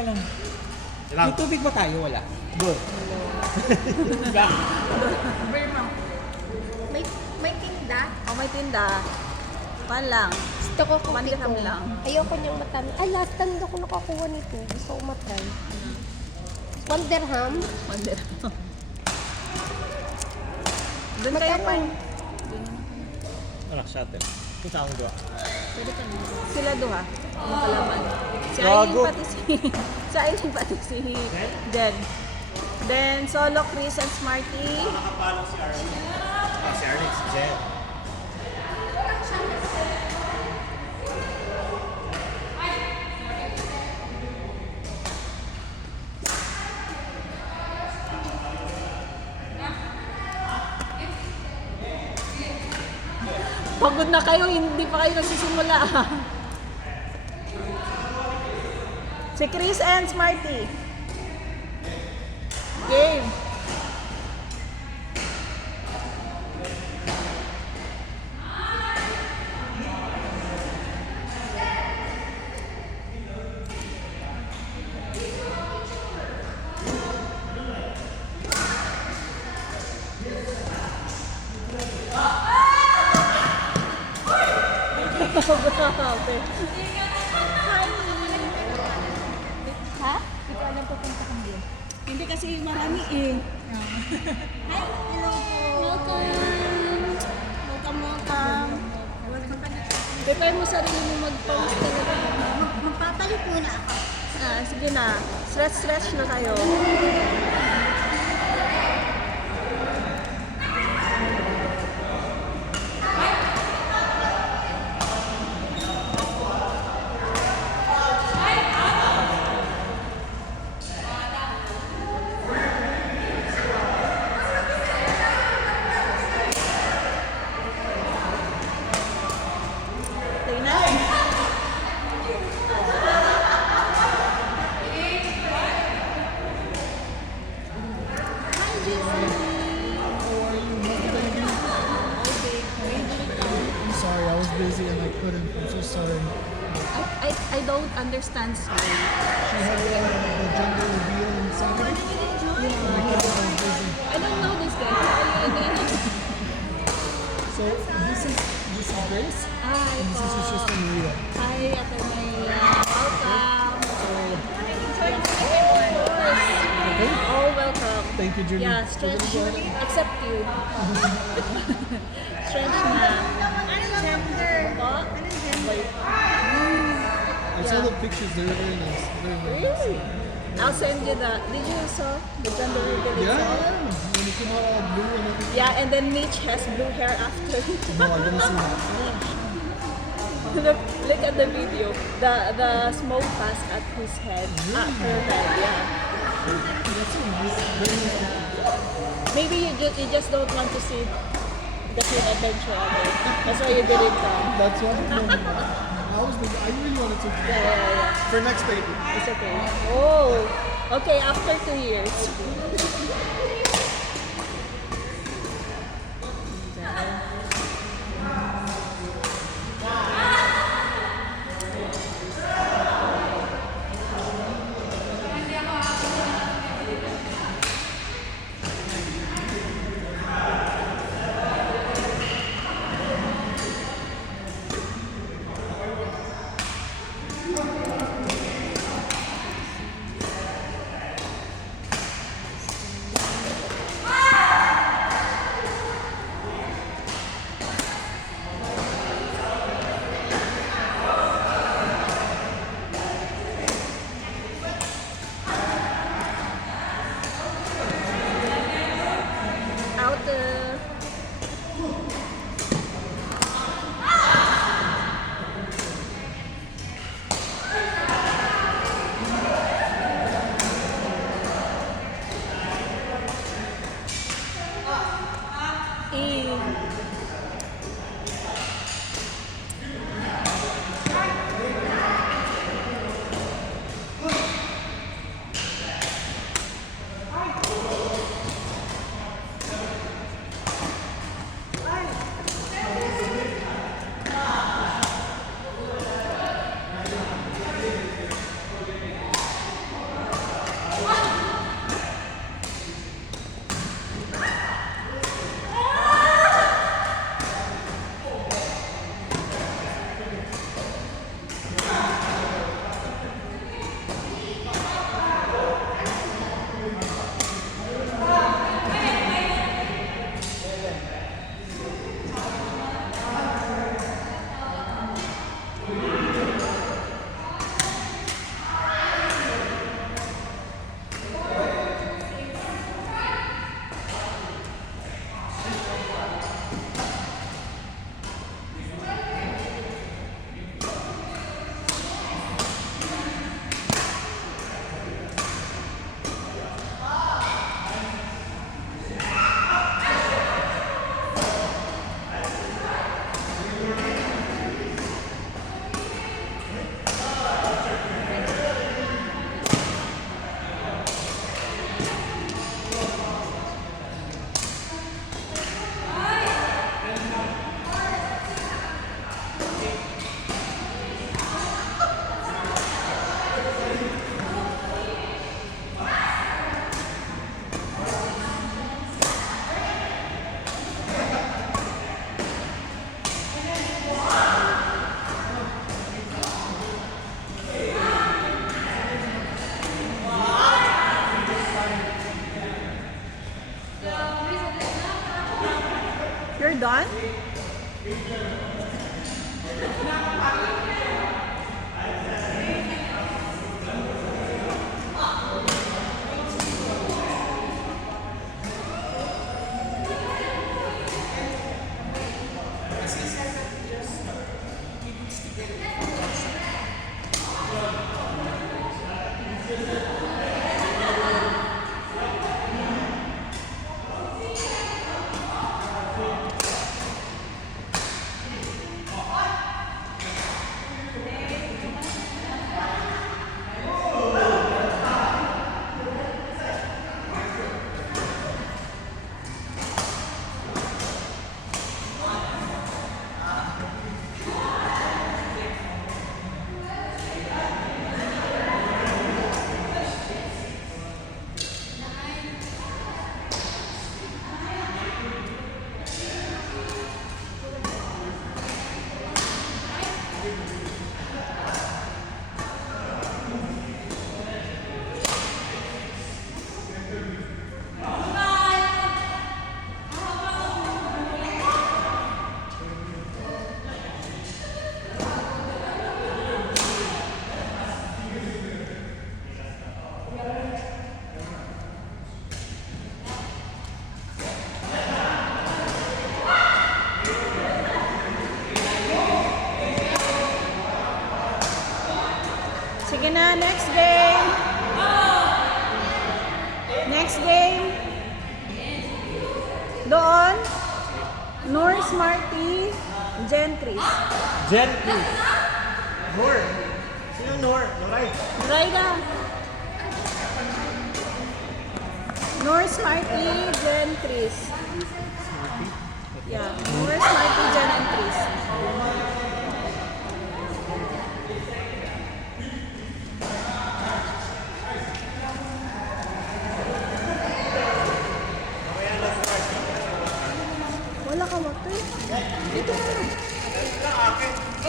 teka lang. May tubig ba tayo? Wala. Good. May tinda. Oh, may tinda. Man lang. Gusto ko kung Mandirham lang. Ayoko niyang matami. Ay, last time ako nakakuha nito. Gusto ko matry. 1 dirham. Wonder. Doon kayo pa. Ano, shuttle. Kung saan ko Pwede ka naman. Sila duha. Yung kalaban. Si Gago. Aileen pati si... si Aileen pati si Jen. Then, Solo, Chris, and Smarty. Nakapalo si Arnie. Si Arnie, si Jen. Pagod na kayo, hindi pa kayo nagsisimula. Si Chris and Smarty. Game. Grabe. Ha? Hindi ko alam pupunta kang din. Hindi kasi marami eh. Hi, hello po. Welcome. Welcome. Prepare mo sarili mo mag-post talaga. Magpapalit muna ako. Ah, sige na. Stretch na kayo. Tingnan. Hi, Jason. I'm sorry, I was busy and I couldn't. I'm so sorry. I don't understand school. She had the gender reveal in Saturday. Yeah, I was busy. I don't know this guy. How are you again? So this is Grace, Hi and this is your sister Maria. Hi, Ate Maya. Welcome. Okay? Oh, welcome. Thank you, Julie. Yeah, stretch. Except you. Stretch na. Anong gender? Po? Anong gender? I saw the pictures. They were very nice. Very nice. Really? I'll send you the. Did you saw the gender reveal? Yeah, itself? yeah. When it came out all blue and everything. Yeah, and then Mitch has blue hair after. No, I didn't see that. Look at the video. The smoke passed at his head. At her head, yeah. That's so nice. Very nice. Maybe you just don't want to see the Teen Adventure of it. That's why you didn't come. That's why. No, I really wanted to. Yeah. For next baby. It's okay. Oh, okay. After 2 years. Sige na, next game. Next game. Doon. Noor Smarty, Jen Chris. Jen, please. Noor. Sino Noor? Noray. Raida. Noor Smarty, Jen Chris. Yeah, Noor Smarty, Jen and Chris.